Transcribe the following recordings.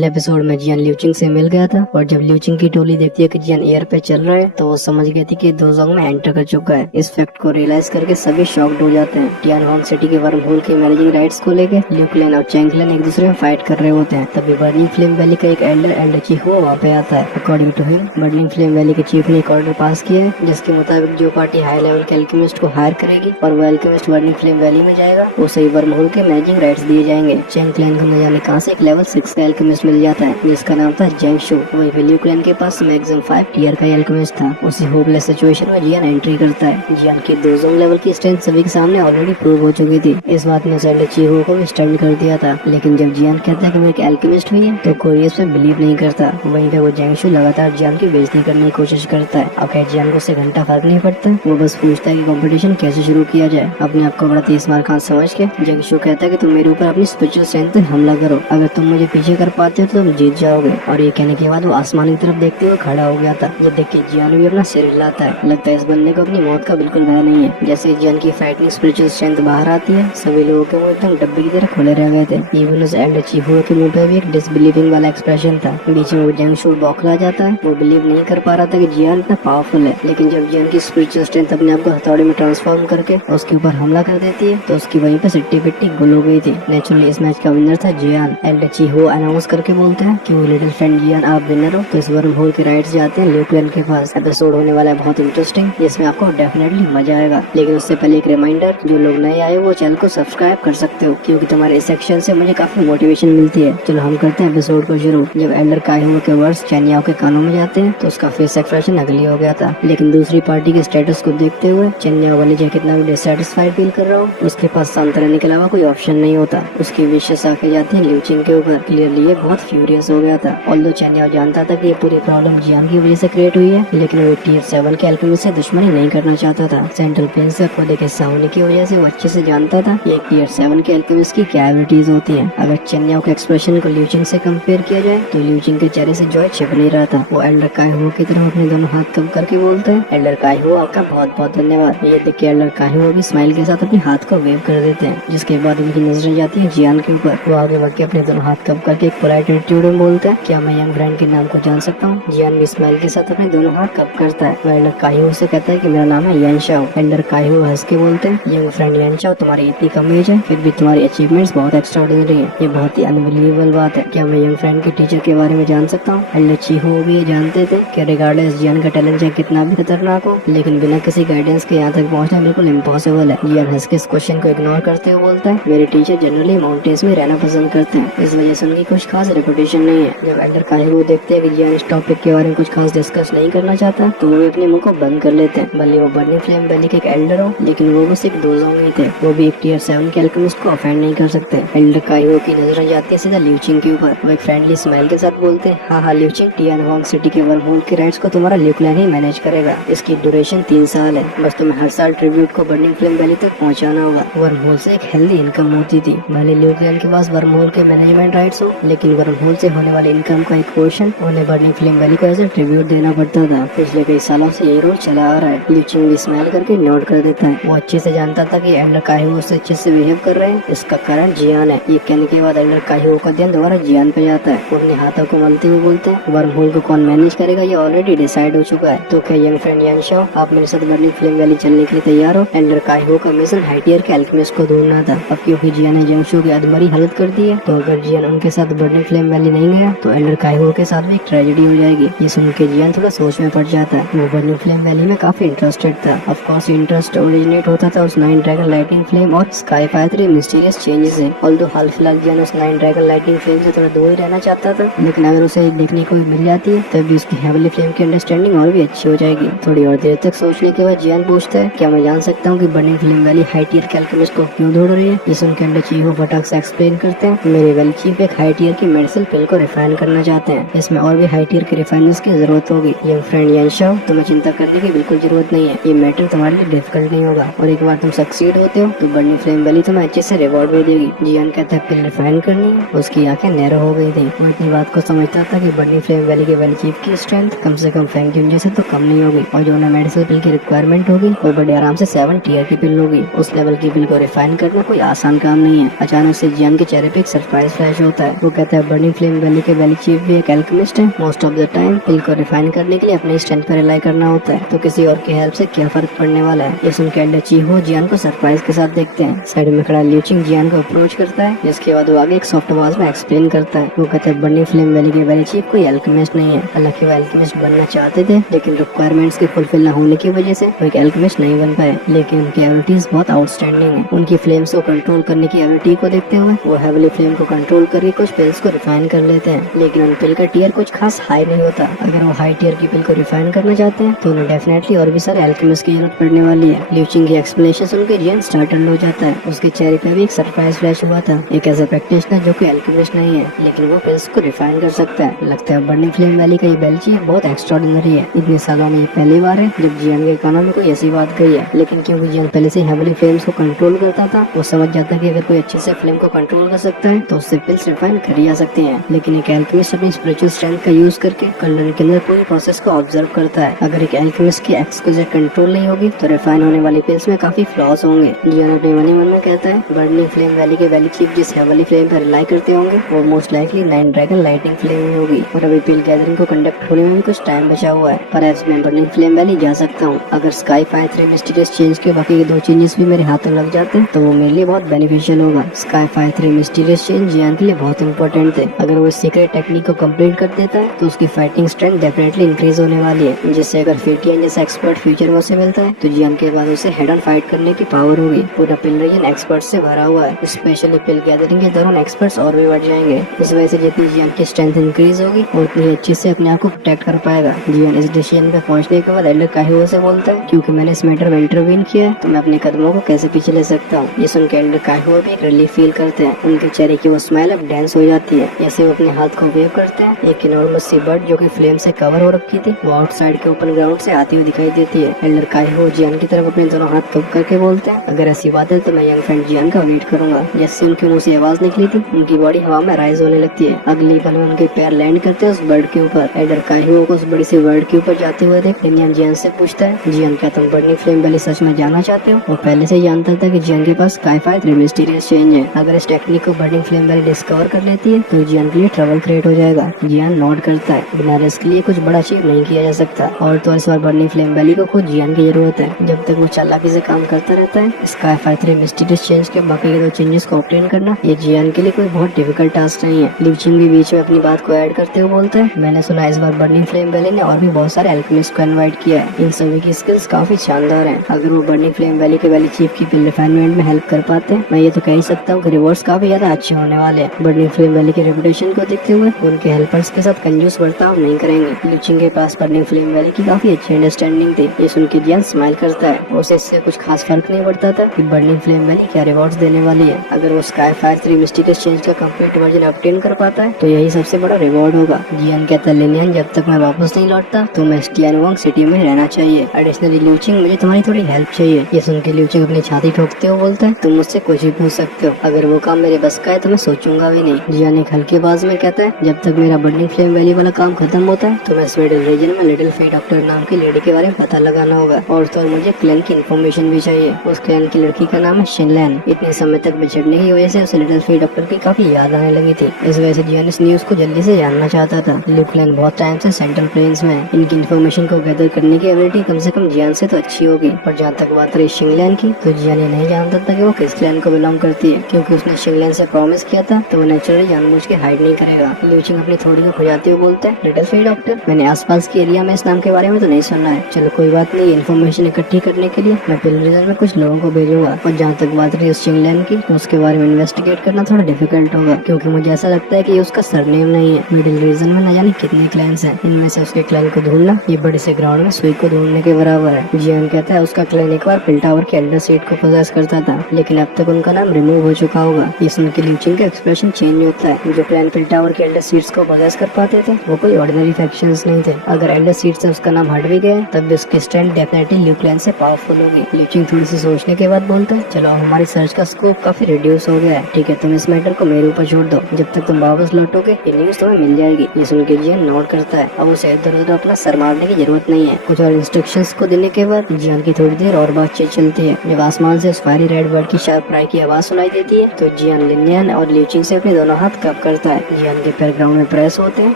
पिछले एपिसोड में जियान ल्यूचिंग से मिल गया था और जब ल्यूचिंग की टोली देखती है कि जियान एयर पे चल रहा है तो वो समझ गई थी कि दोजोंग में एंटर कर चुका है। इस फैक्ट को रियलाइज करके सभी शॉक्ड हो जाते हैं। टियानहोंग सिटी के वर्म होल के मैनेजिंग राइट्स को लेकर ल्यू क्लैन और चैंग क्लैन एक दूसरे में फाइट कर रहे होते हैं। तभी बर्निंग फ्लेम वैली का एक एल्डर एंड चीफ वहाँ पे आता है। According to him burning flame valley के चीफ ने एक ऑर्डर पास किया है जिसके मुताबिक जो पार्टी हाई लेवल के एल्केमिस्ट को हायर करेगी और वो एल्केमिस्ट बर्निंग फ्लेम वैली में जाएगा उसे वर्म होल के मैनेजिंग राइट्स दिए जाएंगे। चैंग क्लैन को न जाने कहां से एक लेवल 6 का एल्केमिस्ट मिल जाता है जिसका नाम था जेंगशु। वही ल्यू क्लैन के पास मैक्सिमम 5 टियर का एल्केमिस्ट था। उसी होपलेस सिचुएशन में जियान एंट्री करता है। जियान की दोजोंग लेवल की स्ट्रेंथ सभी के सामने ऑलरेडी प्रूव हो चुकी थी। इस बात ने सैंडर चीहो को भी स्टन कर दिया था। लेकिन जब जियान कहता है कि मैं एक एल्केमिस्ट हुई है तो कोई इस पे बिलीव नहीं करता। वहीं पे वो जेंगशु लगातार जियान की बेइज्जती करने की कोशिश करता है। अब क्या जियान को उससे घंटा फर्क नहीं पड़ता। वो बस पूछता है कि कंपटीशन कैसे शुरू किया जाए। अपने आप को बड़ा तेज मार खान समझ के जेंगशु कहता है कि तुम मेरे ऊपर अपनी स्पिरिचुअल स्ट्रेंथ पे हमला करो। अगर तुम मुझे पीछे कर पाते हो तो तुम जीत जाओगे। और ये कहने के बाद वो आसमान की तरफ देखते हुए खड़ा हो गया था। ये देख के जियान भी अपना सिर हिलाता है। लगता है इस बंदे को अपनी मौत का बिल्कुल भय नहीं है। जैसे जियान की फाइटिंग स्पिरिचुअल स्ट्रेंथ बाहर आती है सभी लोगों के मुंह एकदम डब्बे की तरह खुले रह गए थे। इवन उस एल्डर चीहो के मुंह पे भी एक डिसबिलीविंग वाला एक्सप्रेशन था। बीच में वो जेंगशु बौखला जाता है। वो बिलीव नहीं कर पा रहा था कि जियान इतना पावरफुल है। लेकिन जब जियान की स्पिरिचुअल स्ट्रेंथ अपने आप को हथौड़े में ट्रांसफॉर्म करके उसके ऊपर हमला कर देती है तो उसकी वहीं पे सिट्टी पिट्टी गुल हो गई थी। नेचुरली इस मैच का विनर था जियान। एल्डर चीहो अनाउंस करके बोलते हैं कि वो लिटिल फ्रेंड जियान आप विनर हो। तो इस वर्म होल के राइट्स जाते हैं ल्यू क्लैन के पास। एपिसोड होने वाला है बहुत इंटरेस्टिंग जिसमें आपको डेफिनेटली मजा आएगा। लेकिन उससे पहले एक रिमाइंडर, जो लोग नए आए वो चैनल को सब्सक्राइब कर सकते हो क्योंकि तुम्हारे इस एक्शन से मुझे काफी मोटिवेशन मिलती है। चलो हम करते हैं एपिसोड को शुरू। जब एल्डर काइहो के वर्ड्स चैनियाओ के कानों में जाते हैं तो उसका फेस एक्सप्रेशन अगली हो गया था। लेकिन दूसरी पार्टी के स्टेटस को देखते हुए चैनियाओ वाले चाहे कितना भी डिससेटिस्फाइड फील कर रहा हो उसके पास शांत रहने के अलावा कोई ऑप्शन नहीं होता। उसकी विशेष आके जाती है ल्यूचिंग के ऊपर। क्लियरली ये बहुत फ्यूरियस हो गया था। ऑल्दो चैनियाओ जानता था कि ये पूरी प्रॉब्लम जियान की वजह से क्रिएट हुई है लेकिन वो टियर 7 के एल्केमिस्ट से दुश्मनी नहीं करना चाहता था। सेंट्रल प्लेन से खुद के सामने की वजह से वो अच्छे से जानता था कि एक टियर 7 के एल्केमिस्ट की क्या एबिलिटीज होती है। अगर चैनियाओ के एक्सप्रेशन को ल्यूचिंग से कंपेयर किया जाए तो ल्यूचिंग के चेहरे से जॉय छिप नहीं रहा था। वो एल्डर काइहो की तरफ अपने दोनों हाथ कब करके बोलते हैं, एल्डर काइहो आपका बहुत बहुत धन्यवाद। ये देख के एल्डर काइहो भी स्माइल के साथ अपने हाथ को वेव कर देते हैं जिसके बाद उनकी नजरें जाती है जियान के ऊपर। वो आगे बढ़ के अपने दोनों हाथ कब करके एक पोलाइट एटीट्यूड में बोलते हैं, क्या मैं यंग फ्रेंड के नाम को जान सकता हूँ। जियान भी स्माइल के साथ अपने दोनों हाथ कब करता है। वो एल्डर काइहो से कहता है कि मेरा नाम है यानशाओ। एल्डर काइहो हंस के बोलते हैं, यंग फ्रेंड यानशाओ तुम्हारी इतनी कम एज है फिर भी तुम्हारी अचीवमेंट्स बहुत एक्स्ट्राऑर्डिनरी है। ये बहुत ही अनबिलीवेबल बात है। क्या मैं यंग फ्रेंड के टीचर के बारे में जान सकता हूँ। एल्डर चीहो भी ये जानते थे कि रिगार्डलेस जियान का टैलेंट चाहे कितना भी खतरनाक हो लेकिन बिना किसी गाइडेंस के यहाँ तक पहुँचना बिल्कुल इम्पॉसिबल है। जियान हंस के इस क्वेश्चन को इग्नोर करते हुए बोलता है, मेरे टीचर जनरली माउंटेन्स में रहना पसंद करते हैं इस वजह से उनकी कुछ खास रेपुटेशन नहीं है। जब एल्डर काइहो देखते हैं कि जियान इस टॉपिक के बारे में कुछ खास डिस्कस नहीं करना चाहता तो वो अपने मुंह को बंद कर लेते हैं। भले वो बर्निंग फ्लेम वैली के एक एल्डर हो लेकिन वो बस एक दोजोंग ही थे। वो भी एक टियर 7 के एल्केमिस्ट को ऑफेंड नहीं कर सकते। एल्डर काइहो की नजर जाती है सीधा ल्यूचिंग के ऊपर। वो एक फ्रेंडली स्माइल के साथ बोलते हैं, हाँ ल्यूचिंग, टियानहोंग सिटी के वर्म होल के राइट्स को तुम्हारा ल्यू क्लैन ही मैनेज करेगा। इसकी ड्यूरेशन 3 साल है। बस तुम्हें हर साल ट्रिब्यूट को बर्निंग फ्लेम वैली तक पहुंचाना होगा। वर्म होल से एक हेल्दी इनकम होती थी। भले ल्यू क्लैन के पास वर्म होल के मैनेजमेंट राइट्स हो लेकिन वर्म होल से होने वाली इनकम का एक पोर्शन उन्हें बर्निंग फ्लेम वैली को एज ए ट्रिब्यूट देना पड़ता था। पिछले कई सालों से यही रोल चला आ रहा है। ल्यूचिंग भी स्माइल करके नोट कर देता है। वो अच्छे से जानता था कि एल्डर काइहो उससे अच्छे से बिहेव कर रहे हैं। इसका कारण जियान है। ये कहने के बाद एल्डर काइहो का ध्यान दोबारा जियान पे जाता है। वो अपने हाथों को मलते हुए बोलते हैं, वर्म होल को कौन मैनेज करेगा ये ऑलरेडी डिसाइड हो चुका है। तो क्या यंग फ्रेंड यानशाओ आप मेरे साथ बर्निंग फ्लेम वैली चलने के लिए तैयार हो। एल्डर काइहो का मिशन हाई टियर के एल्केमिस्ट को ढूंढना था। अब क्योंकि जियान ने जेंगशु की अधमरी हालत कर दी है तो अगर जियान उनके साथ बर्निंग फ्लेम वैली नहीं गया तो एल्डर काइहो के साथ भी एक ट्रेजेडी हो जाएगी। ये सुन के जियान थोड़ा सोच में पड़ जाता है। वो बर्निंग फ्लेम वैली में काफी इंटरेस्टेड था। ऑफ कोर्स इंटरेस्ट ओरिजिनेट होता था उस 9 ड्रैगन लाइटिंग फ्लेम और स्काई फायर 3 मिस्टीरियस चेंजेस से। ऑल्दो हाल फिलहाल जियान उस 9 ड्रैगन लाइटिंग फ्लेम से थोड़ा दूर ही रहना चाहता था लेकिन अगर उसे देखने को मिल जाती है तब भी उसकी हेवनली फ्लेम की अंडरस्टैंडिंग और भी अच्छी हो जाएगी। थोड़ी और देर तक सोचने के बाद जियान पूछता है, क्या मैं जान सकता हूँ कि burning flame valley high tier के एल्केमिस्ट को क्यों ढूंढ रही है। ये सुन के एल्डर चीहो फटाक से एक्सप्लेन करते हैं, मेरे वैली चीफ एक हाई टियर की मेडिसिन पिल को रिफाइन करना चाहते हैं। इसमें और भी हाई टियर के रिफाइनर्स की जरूरत होगी। यंग फ्रेंड यानशाओ तुम्हें चिंता करने की बिल्कुल जरूरत नहीं है। ये मैटर तुम्हारे लिए डिफिकल्ट नहीं होगा और एक बार तुम सक्सीड होते हो तो बर्निंग फ्लेम वैली तुम्हें अच्छे से रिवॉर्ड भी देगी। जियान कहता है पिल रिफाइन करनी है। उसकी आंखें नैरो हो गई थी। वो इतनी बात को समझता था कि बर्निंग फ्लेम वैली के वैली चीफ की स्ट्रेंथ कम से कम फैंक्यून जैसे तो कम नहीं होगी और जो उन्हें मेडिसिन पिल की रिक्वायरमेंट होगी वो बड़े आराम से 7 टियर की पिल होगी। उस लेवल की पिल को रिफाइन करना कोई आसान काम नहीं है। अचानक से जियान के चेहरे पे एक सरप्राइज फ्लैश होता है। वो कहता है बर्निंग फ्लेम वैली के वैली चीफ भी एक एल्केमिस्ट है। मोस्ट ऑफ द टाइम पिल को रिफाइन करने के लिए अपने स्ट्रेंथ पर रिलाई करना होता है, तो किसी और की हेल्प से क्या फर्क पड़ने वाला है। ये सुन के एल्डर चीफ जियान को सरप्राइज के साथ देखते हैं। साइड में खड़ा लिu चिंग जियान को अप्रोच करता है, जिसके बाद वो आगे एक सॉफ्ट आवाज में एक्सप्लेन करता है। वो कहता है बर्निंग फ्लेम वैली के वैली चीफ कोई एल्केमिस्ट नहीं है। हालांकि वो एल्केमिस्ट बनना चाहते थे, लेकिन रिक्वायरमेंट्स के फुलफिल न होने की वजह से वो एक एल्केमिस्ट नहीं बन पाए। लेकिन उनकी एबिलिटीज बहुत आउटस्टैंडिंग है। उनकी फ्लेम्स को कंट्रोल करने की एबिलिटी को देखते हुए वो हेवली फ्लेम को कंट्रोल करके कुछ पिल्स को रिफाइन कर लेते हैं, लेकिन उन पिल का टियर कुछ खास हाई नहीं होता। अगर वो हाई टियर की पिल को रिफाइन करना चाहते हैं तो उन्हें डेफिनेटली और भी सारे एल्केमिस्ट की जरूरत पड़ने वाली है। लिu चिंग की एक्सप्लेनेशन सुनकर जियान स्टार्टल्ड हो जाता है। उसके चेहरे पे भी एक सरप्राइज फ्लैश हुआ था। एक ऐसा प्रैक्टिशनर जो कि एल्केमिस्ट नहीं है, लेकिन वो पिल्स को रिफाइन कर सकता है। लगता है बर्निंग फ्लेम वैली का ये बेल्ची बहुत एक्स्ट्राऑर्डिनरी है। इतने सालों में ये पहली बार है जब जियान के कानों में कोई ऐसी बात गई है। लेकिन क्योंकि जियान पहले से हेवली फ्लेम्स को कंट्रोल करता था, वो समझ जाता है कि अगर कोई अच्छे से फ्लेम को कंट्रोल कर सकता है तो उससे पिल्स रिफाइन कर जा सकते हैं। लेकिन एक एल्केमिस्ट अपनी स्पिरिचुअल स्ट्रेंथ का यूज करके कलर के अंदर पूरी प्रोसेस को ऑब्जर्व करता है। अगर एक एल्केमिस्ट की एक्सक्विजिट कंट्रोल नहीं होगी तो रिफाइन होने वाली पिल्स में काफी फ्लॉज होंगे। जियान अपने मन ही मन में कहता है बर्निंग फ्लेम वैली के वैली चीफ जिस हेवली फ्लेम पर रिलाई करते होंगे वो most likely nine dragon lighting flame ही होगी। और अभी पिल गैदरिंग को कंडक्ट होने में भी कुछ टाइम बचा हुआ है। परहैप्स मैं बर्निंग फ्लेम वैली जा सकता हूँ। अगर स्काई फायर 3 मिस्टीरियस चेंज के बाकी के 2 चेंजेस भी मेरे हाथों लग जाते हैं तो वो मेरे लिए बहुत बेनिफिशियल होगा। स्काई फायर 3 मिस्टीरियस चेंज जियान के लिए बहुत इंपॉर्टेंट थे। अगर वो सीक्रेट टेक्निक को कंप्लीट कर देता है तो उसकी फाइटिंग स्ट्रेंथ डेफिनेटली इंक्रीज होने वाली है, जिससे अगर फेटियन जैसा एक्सपर्ट फ्यूचर में उसे मिलता है तो जियान के बाद उसे हेड ऑन फाइट करने की पावर होगी। पूरा पिल रीजन एक्सपर्ट से भरा हुआ है। स्पेशली पिल गैदरिंग के दौरान एक्सपर्ट्स और भी बढ़ जाएंगे। इस वजह से जितनी जियान की स्ट्रेंथ इंक्रीज होगी उतनी ही अच्छे से अपने आप को प्रोटेक्ट कर पाएगा। जियान इस डिसीजन पे पहुंचने के बाद एल्डर काहीओ से बोलता है क्योंकि मैंने इस मैटर में इंटरवीन किया है तो मैं अपने कदमों को कैसे पीछे ले सकता हूँ। ये सुन के एल्डर काहीओ भी एक रिलीफ फील करते हैं। उनके चेहरे की वो स्माइल अब डांस हो जाती है। जैसे वो अपने हाथ को वेव करते हैं, एक इनॉर्मस सी बर्ड जो कि फ्लेम से कवर हो रखी थी वो आउटसाइड के ओपन ग्राउंड से आती हुई दिखाई देती है। एल्डर काहीओ जियान की तरफ अपने दोनों हाथ कब करके बोलते हैं अगर ऐसी बात है तो मैं यंग फ्रेंड जियान का वेट करूंगा। जैसे उनके मुंह से आवाज निकली थी उनकी बॉडी हवा में राइज होने लगती है। अगली पल में उनके पैर लैंड करते हैं उस बर्ड के ऊपर। एल्डर काहीओ को उस बड़ी सी बर्ड के ऊपर जाते हुए देख लिनियन जियान से पूछता है जियान क्या तुम बर्निंग फ्लेम वैली सच में जाना चाहते हो। वो पहले से ही जानता था कि जियान के पास स्काई फायर 3 मिस्टीरियस चेंज है। अगर इस टेक्निक को बर्निंग फ्लेम वैली डिस्कवर कर लेती है तो जियान के लिए ट्रबल क्रिएट हो जाएगा। जियान नोट करता है बिना रिस्क लिए कुछ बड़ा अचीव नहीं किया जा सकता। और तो इस बार बर्निंग फ्लेम वैली को खुद जियान की जरूरत है। जब तक वो चालाकी से काम करता रहता है स्काई फायर 3 मिस्टीरियस चेंज के बाकी के 2 चेंजेस को ऑब्टेन करना ये जियान के लिए कोई बहुत डिफिकल्ट टास्क नहीं है। लिu चिंग भी बीच में अपनी बात को ऐड करते हुए बोलता है मैंने सुना इस बार बर्निंग फ्लेम वैली ने और भी बहुत सारे एल्केमिस्ट को इनवाइट किया है। इन सभी की स्किल्स काफी शानदार हैं। अगर वो बर्निंग फ्लेम वैली के वैली चीफ की पिल रिफाइनमेंट में हेल्प कर पाते हैं मैं ये तो कह ही सकता हूँ कि रिवॉर्ड्स काफी ज्यादा अच्छे होने वाले हैं। बर्निंग फ्लेम वैली की रेपुटेशन को देखते हुए उनके हेल्पर्स के साथ कंजूस बर्ताव नहीं करेंगे। लिu चिंग के पास बर्निंग फ्लेम वैली की काफी अच्छी अंडरस्टैंडिंग थी। ये सुन के जियान स्माइल करता है। उसे इससे कुछ खास फर्क नहीं पड़ता था कि बर्निंग फ्लेम वैली क्या रिवॉर्ड्स देने वाली है। अगर वो स्काई फायर 3 मिस्टीरियस चेंज का कंप्लीट वर्जन ऑब्टेन कर पाता है तो यही सबसे बड़ा रिवॉर्ड होगा। जियान कहता है लिनियन जब तक मैं वापस नहीं लौटता तो मैं टियानवांग सिटी में रहना चाहिए। एडिशनली लिu चिंग मुझे तुम्हारी थोड़ी हेल्प चाहिए। ये सुन के लिu चिंग अपनी छाती ठोकते हुए बोलता है तुम मुझसे कुछ भी पूछ सकते हो। अगर वो काम मेरे बस का है तो मैं सोचूंगा भी नहीं। जियान एक हल्की आवाज में कहता है जब तक मेरा बर्निंग फ्लेम वैली वाला काम खत्म होता है तो मैं स्वेडल रीजन में लिटिल फे डॉक्टर नाम की लेडी के बारे में पता लगाना होगा। और तो मुझे क्लैन की इन्फॉर्मेशन भी चाहिए। उस क्लैन की लड़की का नाम है शिनलैन। इतने समय तक बिछड़ने की वजह से उसे लिटिल फे डॉक्टर की काफी याद आने लगी थी। इस वजह से जियान इस न्यूज को जल्दी से जानना चाहता था। लिu क्लैन बहुत टाइम से सेंट्रल प्लेन्स में है। इनकी इन्फॉर्मेशन को गैदर करने की एबिलिटी कम से कम जियान से तो अच्छी होगी। और जहाँ तक बात रही शिंगलैन की तो जियान ये नहीं जानता था कि वो किस क्लैन को बिलोंग करती है, क्योंकि उसने शिंगलैन से प्रॉमिस किया था तो वो नेचुरली जानबूझ के हाइड नहीं करेगा। लिu चिंग अपनी थोड़ी को खुजाते हुए बोलते हैं लिटिल फे डॉक्टर मैंने आसपास के एरिया में इस नाम के बारे में तो नहीं सुना है। चलो कोई बात नहीं, इन्फॉर्मेशन इकट्ठी करने के लिए मैं पिल रीजन में कुछ लोगों को भेजूंगा। और जहाँ तक बात रही उस शिंगलैन की तो उसके बारे में इन्वेस्टिगेट करना थोड़ा डिफिकल्ट होगा, क्योंकि मुझे ऐसा लगता है कि ये उसका सरनेम नहीं है। मिडिल रीजन में न जाने कितने क्लैंस हैं, इनमें से उसके क्लैन को ढूंढना ये बड़े से ग्राउंड में सुई को ढूंढने के बराबर है। जियान कहता है उसका क्लैन एक बार पिल टावर के एल्डर सीट को पोजेस करता था, लेकिन अब तक उनका नाम रिमूव हो चुका होगा। ये सुन के लिu चिंग का एक्सप्रेशन चेंज होता है। जो क्लैन पिल टावर के एल्डर सीट्स को पोजेस कर पाते थे वो कोई ऑर्डिनरी फैक्शंस नहीं थे। अगर एल्डर सीट से उसका नाम हट भी गया तब भी उसकी स्ट्रेंथ डेफिनेटली लिu क्लैन से पावरफुल होगी। लिu चिंग थोड़ी सी सोचने के बाद बोलता है चलो हमारी सर्च का स्कोप काफी रिड्यूस हो गया है, ठीक है तुम इस मैटर को मेरे ऊपर छोड़ दो। जब तक तुम वापस लौटोगे ये न्यूज तुम्हें मिल जाएगी। ये सुन के जियान नोट करता है। अब उसे इधर उधर अपना सर मारने की जरूरत नहीं है। कुछ और इंस्ट्रक्शंस को देने के बाद जियान की थोड़ी देर और बातचीत चलती है। जब आसमान से उस फायरी रेड बर्ड की शार्प क्राई की आवाज सुनाई देती है तो जियान लिनियन और लिu चिंग से अपने दोनों हाथ कप करता है। जियान के पैर ग्राउंड में प्रेस होते हैं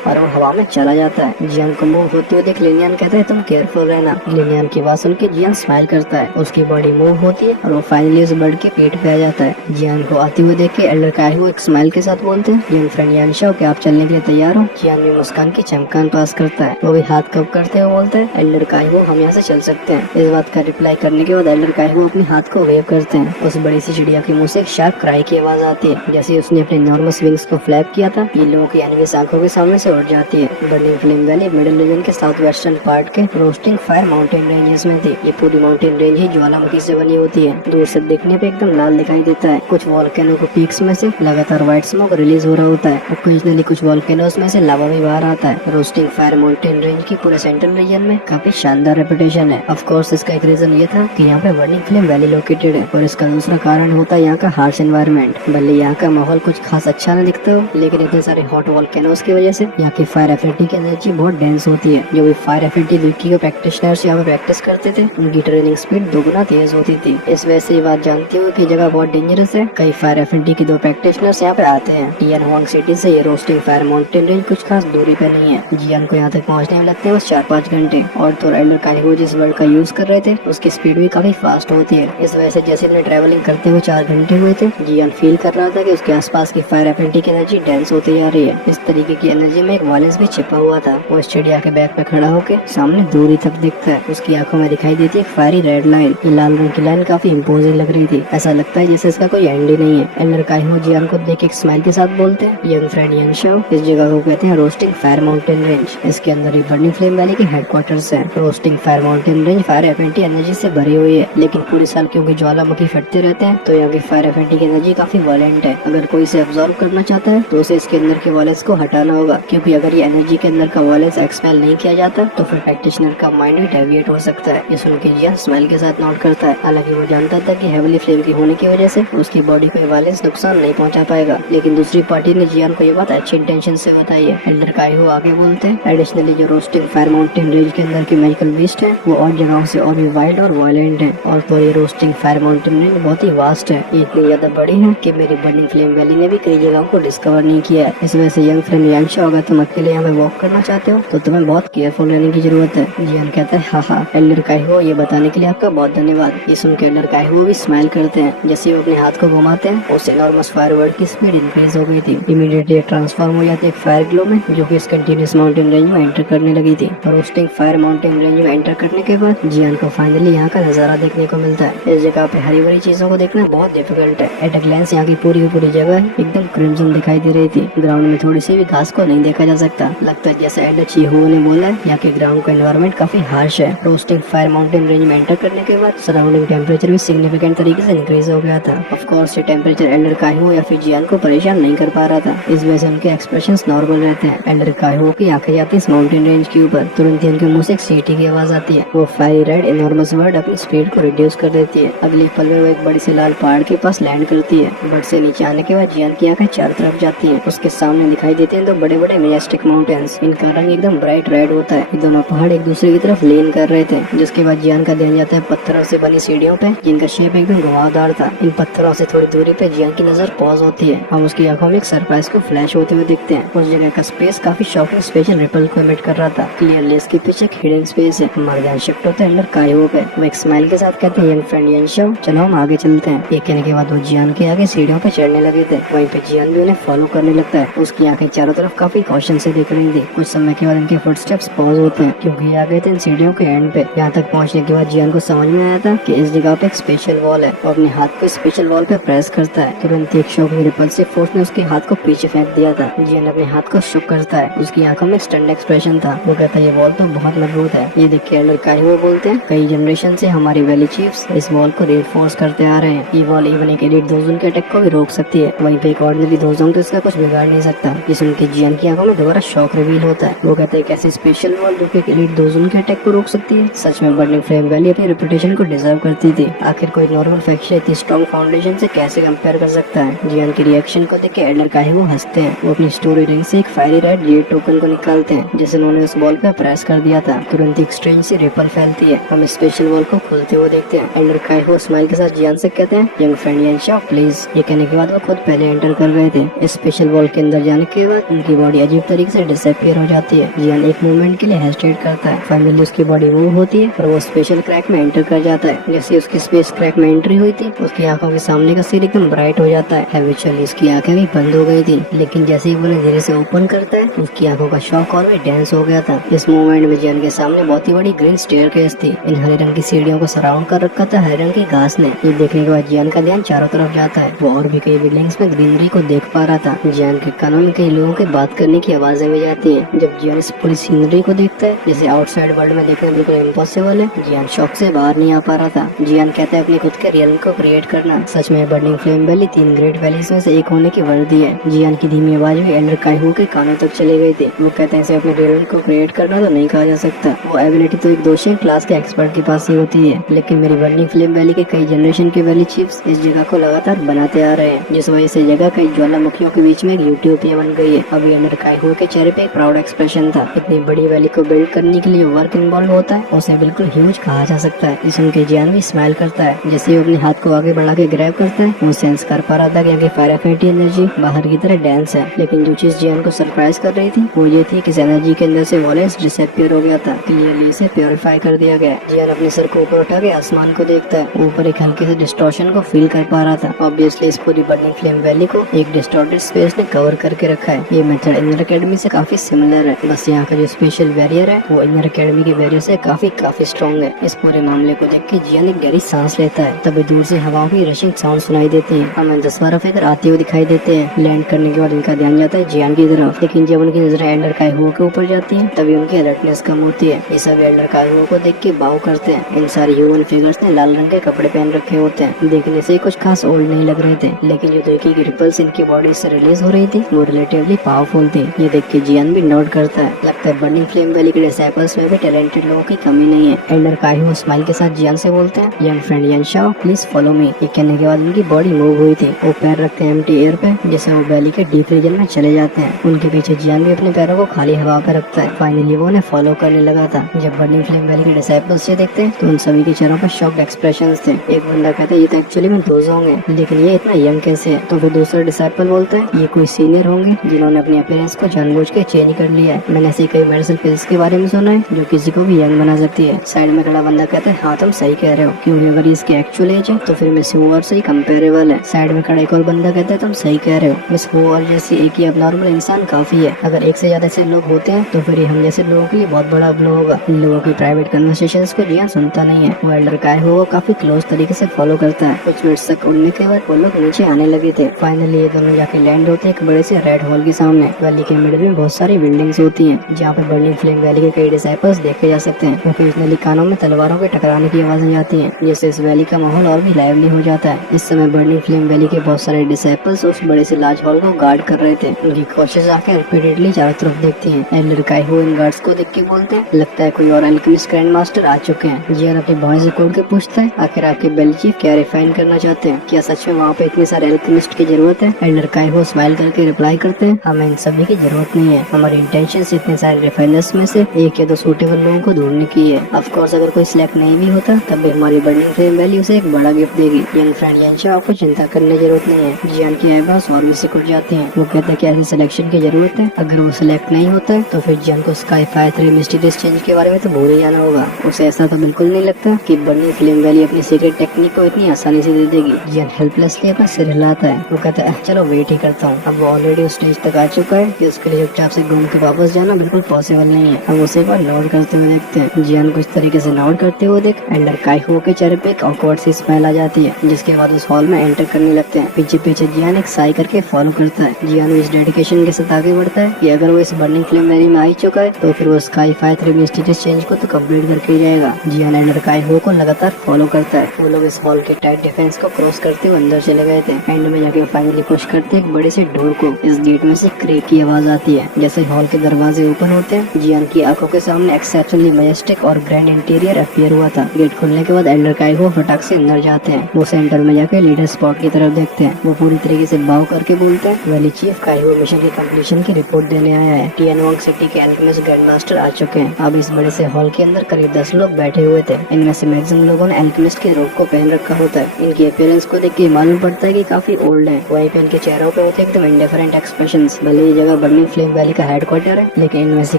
और वो हवा में चला जाता है। जियान को मूव होते हुए देख लिनियन कहता है तुम केयरफुल रहना। लिनियन की बात सुन के जियान स्माइल करता है। उसकी बॉडी मूव होती है और वो फाइनली उस बर्ड के पेट पे आ जाता है। जियान को आते हुए देख के एल्डर काइहो एक स्माइल के साथ बोलते हैं यंग फ्रेंड यान शाओ क्या आप चलने के लिए तैयार हो। जियान भी मुस्कान की चमकान पास करता है। वो भी हाथ कब करते हुए बोलते हैं एल्डर काइहो हम यहाँ से चल सकते हैं। इस बात का रिप्लाई करने के बाद एल्डर काइहो अपने हाथ को वेव करते हैं। उस बड़ी सी चिड़िया के मुंह से एक शार्प क्राई की आवाज आती है। जैसे उसने अपने नॉर्मस विंग्स को फ्लैप किया था ये लोगों की एनिमीज आंखों के सामने से उड़ जाती है। Burning flame valley middle region के साउथ वेस्टर्न पार्ट के रोस्टिंग फायर माउंटेन रेंजेस में थी। ये पूरी माउंटेन रेंज ही ज्वालामुखी से बनी होती है। दूर से देखने पे एकदम लाल दिखाई देता है। कुछ वॉल्केनो को पीक्स में से लगातार व्हाइट स्मोक रिलीज हो रहा होता है। ओकेजनली कुछ वॉल्केनोस में से लावा भी बाहर आता है। रोस्टिंग फायर माउंटेन रेंज की पूरे सेंट्रल रीजन में काफी शानदार रेपुटेशन है। ऑफ कोर्स इसका एक रीजन ये था कि यहाँ पे बर्निंग फ्लेम वैली लोकेटेड है और इसका दूसरा कारण होता है यहाँ का हार्श एनवायरनमेंट। भले यहाँ का माहौल कुछ खास अच्छा न दिखता हो लेकिन इतने सारे हॉट वॉल्केनोस की वजह से यहाँ की फायर एफिनिटी की एनर्जी बहुत डेंस होती है। जो भी फायर एफिनिटी विकी के प्रैक्टिशनर्स यहाँ पे प्रैक्टिस करते थे उनकी ट्रेनिंग स्पीड दोगुना तेज होती थी। इस वजह से ये बात जानते हुए कि जगह बहुत डेंजरस है कई फायर एफिनिटी के 2 प्रैक्टिशनर्स यहाँ पे आते हैं। टियन हुआंग सिटी से ये रोस्टिंग फायर माउंटेन रेंज कुछ खास दूरी पे नहीं है। जियान को यहाँ तक पहुँचने में लगते हैं बस 4-5 घंटे। और तो एल्डर काइहो जिस वर्ड का यूज कर रहे थे उसकी स्पीड भी काफी फास्ट होती है। इस वजह से जैसे अपने ट्रेवलिंग करते हुए 4 घंटे हुए थे जियान फील कर रहा था कि उसके आसपास की फायर एफिनिटी की एनर्जी डेंस होती जा रही है। इस तरीके की एनर्जी में एक वायलेंस भी छिपा हुआ था। वो चिड़िया के बैक पे खड़ा होकर सामने दूरी तक दिखता है। उसकी आंखों में दिखाई देती है फायरी रेड लाइन। ये लाल रंग की लाइन काफी इम्पोजिंग लग रही थी। ऐसा लगता है जैसे इसका कोई एंड ही नहीं है। एल्डर काइहो जियान को देख एक स्माइल के साथ बोलते हैं यंग फ्रेंड यंग शाओ इस जगह को कहते हैं रोस्टिंग फायर माउंटेन रेंज। इसके अंदर ही बर्निंग फ्लेम वैली के हेडक्वार्टर्स है। Roasting fire mountain range fire affinity energy से भरी हुई है लेकिन पूरे साल क्योंकि ज्वालामुखी फटते रहते हैं तो यहाँ की फायर एफिनिटी की एनर्जी काफी वायलेंट है। अगर कोई इसे एब्जॉर्ब करना चाहता है तो उसे इसके अंदर के वायलेंस को हटाना होगा क्योंकि अगर ये एनर्जी के अंदर का वायलेंस एक्सपेल नहीं किया जाता तो फिर प्रैक्टिशनर का माइंड भी डेविएट हो सकता है। ये सुन के जियान स्माइल के साथ नोट करता है। हालांकि वो जानता था कि हेवली फ्लेम की होने की वजह से उसकी बॉडी को वायलेंस नुकसान नहीं पहुंचा पाएगा लेकिन दूसरी पार्टी ने जियान को ये बात अच्छी इंटेंशन से बताई है। एल्डर काइहो आगे बोलते हैं एडिशनली जो रोस्टिंग फायर माउंटेन रेंज के अंदर के मैजिकल बीस्ट है वो और जगहों से और भी वाइल्ड और वायलेंट है। और तो ये रोस्टिंग फायर माउंटेन रेंज बहुत ही वास्ट है। ये इतनी ज्यादा बड़ी है कि मेरी बर्निंग फ्लेम वैली ने भी कई जगहों को डिस्कवर नहीं किया है। इस वजह से यंग फ्रेंड यान शाओ अगर तुम अकेले यहाँ पे वॉक करना चाहते हो तो तुम्हें बहुत केयरफुल रहने की जरूरत है। जियान कहता है हाँ एल्डर काइहो ये बताने के लिए आपका बहुत धन्यवाद। ये सुन के एल्डर काइहो भी स्माइल करते हैं। जैसे वो अपने हाथ को घुमाते हैं उस एनॉर्मस फायरवर्ड की स्पीड इंक्रीज हो गई थी। इमीडिएटली ट्रांसफॉर्म हो जाती है एक फायर ग्लो में जो कि इस कंटिन्यूस माउंटेन रेंज में एंटर करने लगी थी। रोस्टिंग फायर माउंटेन रेंज में एंटर करने के बाद जियान को फाइनली यहाँ का नजारा देखने को मिलता है। इस जगह पे हरी भरी चीजों को देखना बहुत डिफिकल्ट है। एट अ ग्लैंस यहाँ की पूरी जगह एकदम क्रिम्सन दिखाई दे रही थी। ग्राउंड में थोड़ी सी भी घास को नहीं देखा जा सकता। लगता है जैसे एल्डर चीहो ने बोला है यहाँ के ग्राउंड का एनवायरनमेंट काफी हार्श है। रोस्टिंग फायर माउंटेन रेंज में एंटर करने के बाद सराउंडिंग टेम्परेचर भी सिग्निफिकेंट तरीके से इंक्रीज हो गया था। ऑफ कोर्स ये टेम्परेचर एल्डर काइहो या फिर जियान को परेशान नहीं कर पा रहा था। इस वजह से उनके एक्सप्रेशंस नॉर्मल रहते हैं। एल्डर काइहो की आंखें जाती है इस माउंटेन रेंज के ऊपर। तुरंत ही उनके मुंह से एक सीटी की आवाज आती है। वो फायरी रेड एनॉर्मस बर्ड अपनी स्पीड को रिड्यूस कर देती है। अगले पल में वो एक बड़ी सी लाल पहाड़ के पास लैंड करती है। बर्ड से नीचे आने के बाद जियान की आंखें चारों तरफ जाती हैं। उसके सामने दिखाई देते हैं 2 बड़े मेजेस्टिक माउंटेन्स। इनका रंग एकदम ब्राइट रेड होता है। ये दोनों पहाड़ एक दूसरे की तरफ लीन कर रहे थे। जिसके बाद जियान का ध्यान जाता है पत्थरों से बनी सीढ़ियों पे जिनका शेप एकदम घुमावदार था। इन पत्थरों से थोड़ी दूरी पे जियान की नजर पॉज होती है। हम उसकी आंखों में एक सरप्राइज को फ्लैश होते हुए दिखते हैं। उस जगह का स्पेस काफी शॉकिंग स्पेशल रिपल को इमिट कर रहा था। क्लियरली इसके पीछे एक हिडन स्पेस है। हमारा ध्यान शिफ्ट होता है एल्डर काइहो पे। वो एक स्माइल के साथ कहते हैं यंग फ्रेंड यान शाओ चलो हम आगे चलते हैं। ये कहने के बाद वो जियान के आगे सीढ़ियों पे चढ़ने लगे थे। वहीं पे जियान भी उन्हें फॉलो करने लगता है। उसकी आंखें चारों तरफ काफी कॉशन से दिख रही थी। कुछ समय के बाद इनके फुटस्टेप्स पॉज होते हैं क्योंकि ये आ गए थे इन सीढ़ियों के एंड पे। यहाँ तक पहुँचने के बाद जियान को समझ में आया था कि इस जगह पे एक स्पेशल वॉल है। वो अपने हाथ को स्पेशल वॉल पे प्रेस करता है। तुरंत एक शॉक में रिपल्सिव फोर्स ने उसके हाथ को पीछे फेंक दिया था। जियान अपने हाथ को शुक करता है। उसकी आंखों में स्टन्ड एक्सप्रेशन था। वो कहता है ये वॉल तो बहुत मजबूत है। ये देख के एल्डर काइहो बोलते हैं कई जनरेशन से हमारी वैली चीफ्स इस वॉल को रेनफोर्स करते आ रहे हैं। ये वॉल इवन एक एलिट दोजन के अटैक को भी रोक सकती है। वहीं पे एक ऑर्डिनरी दोजन तो इसका कुछ बिगाड़ नहीं सकता। ये सुन के जियान की आंखों में दोबारा शॉक रिवील होता है। वो कहते हैं कैसी स्पेशल वॉल जो कि एक एलिट दोजन के अटैक को रोक सकती है। सच में बर्निंग फ्लेम वैली अपनी रेपुटेशन को डिजर्व करती थी। आखिर कोई नॉर्मल फैक्शन इतनी स्ट्रॉन्ग फाउंडेशन से कैसे कंपेयर कर सकता है। जियान की रिएक्शन को देख के एल्डर काइहो हंसते हैं। वो अपनी स्टोरी रिंग से एक फायरी रेड जेड टोकन को निकालते हैं जिसे उन्होंने उस वॉल पे प्रेस कर दिया था। तुरंत एक स्ट्रेंज सी रिपल फैलती है। हम स्पेशल वॉल को खुलते हुए देखते हैं। एल्डर काइहो स्माइल के साथ जियान से कहते हैं यंग फ्रेंड यान शाओ प्लीज। ये कहने के बाद वो खुद पहले एंटर कर गए थे। इस स्पेशल वॉल के अंदर जाने के बाद उनकी बॉडी अजीब तरीके से डिसअपियर हो जाती है। जियान एक मोमेंट के लिए हेजिटेट करता है। फाइनली उसकी बॉडी मूव होती है और वो स्पेशल क्रैक में एंटर कर जाता है। जैसे उसकी स्पेस क्रैक में एंट्री हुई थी, उसकी आंखों के सामने का सीन एकदम ब्राइट हो जाता है। हैबिचुअली उसकी आंखें भी बंद हो गई थी, लेकिन जैसे ही वो उन्हें धीरे से ओपन करता है, उसकी आंखों का शॉक और भी डेंस हो गया था। इस मोमेंट में जियान के सामने बहुत ही बड़ी ग्रीन स्टेयरकेस थी। इन हरे रंग की सीढ़ियों को सराउंड कर रखा था हरे रंग की घास ने। ये देखने के बाद जियान का ध्यान चारों तरफ जाता है। वो और भी कई बिल्डिंग्स में ग्रीनरी को देख पा रहा था। जियान के कानों में कई लोगों के बात करने की आवाजें भी जाती है। जब जियान इस पूरी सीनरी को देखता है, जैसे आउटसाइड वर्ल्ड में देखना बिल्कुल इम्पॉसिबल है, जियान शॉक से बाहर नहीं आ पा रहा था। जियान कहता है अपने खुद के रियल को क्रिएट करना। सच में burning flame valley 3 great valleys में से एक होने की वर्दी है। जियान की धीमी आवाज भी एल्डर काइहो के कानों तक चली गई थी। वो कहते हैं इसे अपने रियल को क्रिएट करना तो नहीं कहा जा सकता। वो एबिलिटी तो एक दोषी क्लास के एक्सपर्ट के पास ही होती है, लेकिन मेरी बर्निंग फ्लेम वैली के कई जनरेशन के वैली चीफ्स इस जगह को लगातार बनाते आ रहे हैं, जिस वजह से जगह कई ज्वालामुखियों के बीच में एक यूटोपिया बन गई है। अभी एल्डर काइहो के चेहरे पे एक प्राउड एक्सप्रेशन था। इतनी बड़ी वैली को बिल्ड करने के लिए वर्क इन्वॉल्व होता है, उसे बिल्कुल ह्यूज कहा जा सकता है। जिसम के जियान भी स्माइल करता है। जैसे वो अपने हाथ को आगे बढ़ा के ग्रैब करता है, वो सेंस कर पा रहा था कि फायरफेटी एनर्जी बाहर की तरह डांस है। लेकिन जो चीज जियान को सरप्राइज कर रही थी वो ये थी कि इस एनर्जी के अंदर से वॉलेंस डिसअपियर हो गया था। क्लियरली इसे प्योरीफाई कर दिया गया। जियान अपने सर को ऊपर उठा के आसमान को देखता है। ऊपर एक हल्के से डिस्टॉर्शन को फील कर पा रहा था। ऑब्वियसली इस पूरी बर्निंग फ्लेम वैली को एक डिस्टॉर्टेड स्पेस ने कवर करके रखा है। ये मेथड इनर एकेडमी से काफी सिमिलर है, बस यहाँ का जो स्पेशल बैरियर है वो इनर एकेडमी के बैरियर से काफी स्ट्रॉन्ग है। इस पूरे मामले को देख के जियान एक गहरी सांस लेता है। तभी दूर से हवाओं की रशिंग साउंड सुनाई देती है। हमें 10-12 फिगर आते हुए दिखाई देते हैं। लैंड करने के बाद इनका ध्यान जाता है जियान की तरफ, लेकिन जब उनकी नजरें एल्डर काइहो के ऊपर जाती है तभी उनकी अलर्टनेस कम होती है। ये सब एल्डर काइहो को देख के बाव करते हैं। इन सारे ह्यूमन फिगर्स ने लाल रंग के कपड़े पहन रखे होते हैं। देखने से कुछ खास ओल्ड नहीं लग रहे थे, लेकिन जो देखी की रिपल्स इनकी बॉडी से रिलीज हो रही थी वो रिलेटिवली पावरफुल थी। ये देख के जियान भी नोट करता है। लगता है बर्निंग फ्लेम वैली के डिसाइपल्स में भी टैलेंटेड लोगों की कमी नहीं है। एल्डर काइहो स्माइल के साथ जियान से बोलते हैं, यंग फ्रेंड यान शाओ प्लीज फॉलो मी। ये कहने के बाद उनकी बॉडी मूव हुई थी। वो पैर रखते हैं एम्प्टी एयर पे, जैसे वो वैली के डीप रीजन में चले जाते हैं। उनके पीछे जियान भी अपने पैरों को खाली हवा पे रखता है। फाइनली वो उन्हें फॉलो करने लगा था। जब बर्निंग फ्लेम वैली के डिसाइपल्स से देखते हैं तो उन सभी के चेहरों पर शॉक्ड एक्सप्रेशंस थे। एक बंदा कहता है ये तो एक्चुअली में दोजोंग है, लेकिन ये इतना यंग कैसे है? तो फिर दूसरा डिसाइपल बोलता है ये कोई सीनियर होंगे जिन्होंने अपनी अपीयरेंस को जानबूझ के चेंज कर लिया है। मैंने ऐसी कई मेडिसिन पिल्स के बारे में सुना है जो किसी को भी यंग बना सकती है। साइड में खड़ा बंदा कहता है हाँ तुम सही कह रहे हो, क्योंकि अगर इसकी एक्चुअल एज है तो फिर मिस हुआ से ही कंपेरेबल है। साइड में खड़ा एक और बंदा कहता है तुम सही कह रहे हो, मिस हुआ जैसी एक ही नॉर्मल इंसान काफी है। अगर एक से ज्यादा ऐसे लोग होते हैं तो फिर ये हम जैसे लोगों के लिए बहुत बड़ा ब्लो होगा। इन लोगों की प्राइवेट कन्वर्सेशंस को जियान सुनता नहीं है। वो एल्डर काइहो को काफी क्लोज तरीके से फॉलो करता है। कुछ मिनट तक उड़ने के बाद वो लोग नीचे आने लगे थे। फाइनली ये दोनों जाके लैंड होते हैं एक बड़े से रेड हॉल के सामने। वैली के मिडिल में बहुत सारी बिल्डिंग्स होती हैं जहाँ पर बर्निंग फ्लेम वैली के कई डिसाइपल्स देखे जा सकते हैं। ओकेजनली कानों में तलवारों के टकराने की आवाजें जाती हैं, जिससे इस वैली का माहौल और भी लाइवली हो जाता है। इस समय बर्निंग फ्लेम वैली के बहुत सारे डिसाइपल्स उस बड़े से लार्ज हॉल को गार्ड कर रहे थे। उनकी कोशिश आकर रिपीटेडली चारों तरफ देखती हैं। एल्डर काइहो इन गार्ड्स को देख के बोलते हैं लगता है कोई और अल्केमिस्ट ग्रैंड मास्टर आ चुके हैं। जियान अपने बॉय से कोड के पूछता है आखिर आपके बेली चीफ क्या रिफाइन करना चाहते हैं? क्या सच में वहाँ पे इतने सारे अल्केमिस्ट की जरूरत है? एल्डर काइहो स्माइल करके रिप्लाई करते हैं हमें इन सभी की जरूरत नहीं है। हमारी इंटेंशन इतने सारे रिफाइनर्स में से एक या दो सूटेबल लोगों को ढूंढने की है। ऑफ कोर्स अगर कोई सिलेक्ट नहीं भी होता तब भी हमारी बर्निंग फ्लेम वैली उसे एक बड़ा गिफ्ट देगी। यंग फ्रेंड यान शाओ आपको चिंता करने की जरूरत नहीं है। जियान की आईब्रोज और भी सिकुड़ जाती हैं। वो कहते हैं कि ऐसे सिलेक्शन की जरूरत है। अगर वो सिलेक्ट नहीं होता है तो फिर जियान को स्काई फायर 3 मिस्टीरियस चेंज के बारे में तो भूल ही जाना होगा। उसे ऐसा तो बिल्कुल नहीं लगता कि बर्निंग फ्लेम वैली अपनी सीक्रेट टेक्निक को इतनी आसानी से दे देगी। जियान हेल्पलेसली अपना सिर हिलाता है। वो कहता है चलो वेट ही करता हूँ। अब वो ऑलरेडी उस स्टेज तक आ चुका है कि उसके लिए चुपचाप से घूम के वापस जाना बिल्कुल पॉसिबल नहीं है। हम उसे एक बार नोट करते हुए देखते हैं। जियान को इस तरीके से नोट करते हुए देख एल्डर काइहो के चेहरे पे एक ऑकवर्ड सी स्माइल आ जाती है, जिसके बाद उस हॉल में एंटर करने लगते हैं। पीछे पीछे जियान एक साई करके फॉलो करता है। जियान इस डेडिकेशन के साथ आगे बढ़ता है कि अगर वो इस बर्निंग फ्लेम वैली में आ चुका है तो फिर वो स्काई फायर 3 मिस्टीरियस चेंज को तो कंप्लीट करके ही जाएगा। जियान एल्डर काइहो को लगातार फॉलो करता है। वो लोग इस हॉल के टाइट डिफेंस को क्रॉस करते हुए अंदर चले गए थे। एंड में जाके फाइनली पुश करते एक बड़े से डोर को। इस गेट में से क्रेक की आवाज आती है। जैसे हॉल के दरवाजे ओपन होते हैं जियान की आंखों के सामने एक्सेप्शनली मैजेस्टिक और ग्रैंड इंटीरियर अपीयर हुआ था। गेट खुलने के बाद एल्डर काइहो फटाक से अंदर जाते हैं। वो सेंटर में जाके लीडर स्पॉट की तरफ देखते हैं। वो पूरी तरीके से बाव करके बोलते हैं वैली चीफ काइहो मिशन की कंप्लीशन की रिपोर्ट देने आया है। टियानवांग सिटी के अल्केमिस्ट ग्रैंड मास्टर आ चुके हैं। अब इस बड़े से हॉल के अंदर करीब 10 लोग बैठे हुए थे। इनमें से मैक्सिमम लोगों ने अल्केमिस्ट के रोब को पहन रखा होता है। इनकी अपीयरेंस को देख के मालूम पड़ता है कि काफी ओल्ड है। वहीं पे इनके चेहरों पे होते हैं एकदम इंडिफरेंट एक्सप्रेशंस। भले ये जगह बर्निंग फ्लेम वैली का हेडक्वार्टर है, लेकिन इनमें से